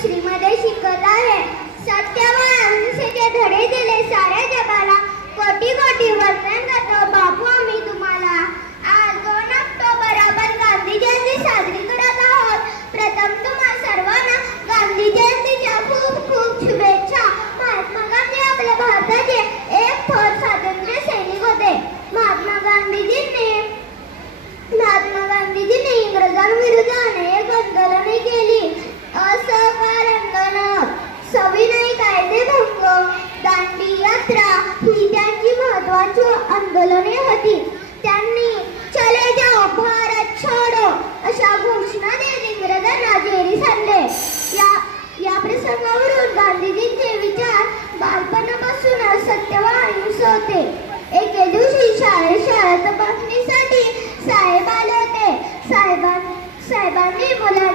श्रीमध्ये शिकत आहे. सत्यावर अहिंसेचे धडे दिले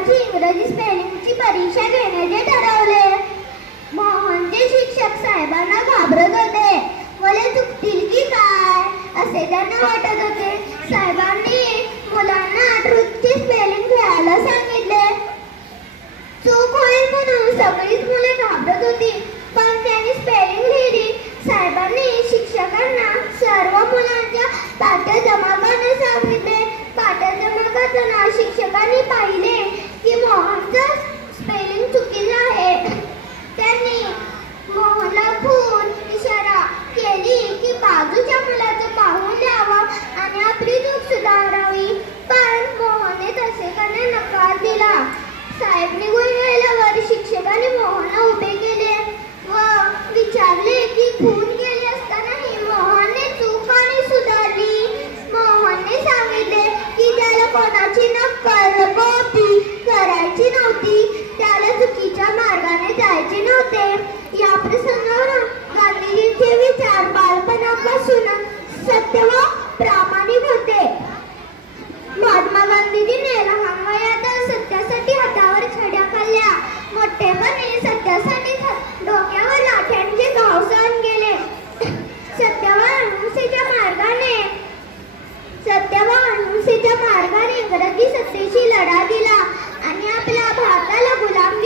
माझी इंग्रजी स्पेलिंगची परीक्षा घेण्याचे ठरवले. मोहनचे शिक्षक साहेबांना घाबरत होते. मुले चुकतील की काय? असे त्यांना वाटत होते. साहेबांनी मुलांना ट्रुथचे स्पेलिंग घ्यायला सांगितले. चूक होईल म्हणून सगळीच मुले घाबरत होती पण त्यांनी स्पेलिंग लिहिली. साहेबांनी शिक्षकांना सर्व मुलांच्या पाठ्य जमा करण्यास सांगितले. पाठ्य जमा करताना शिक्षकांनी Ooh.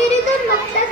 திருதன் மக்கள்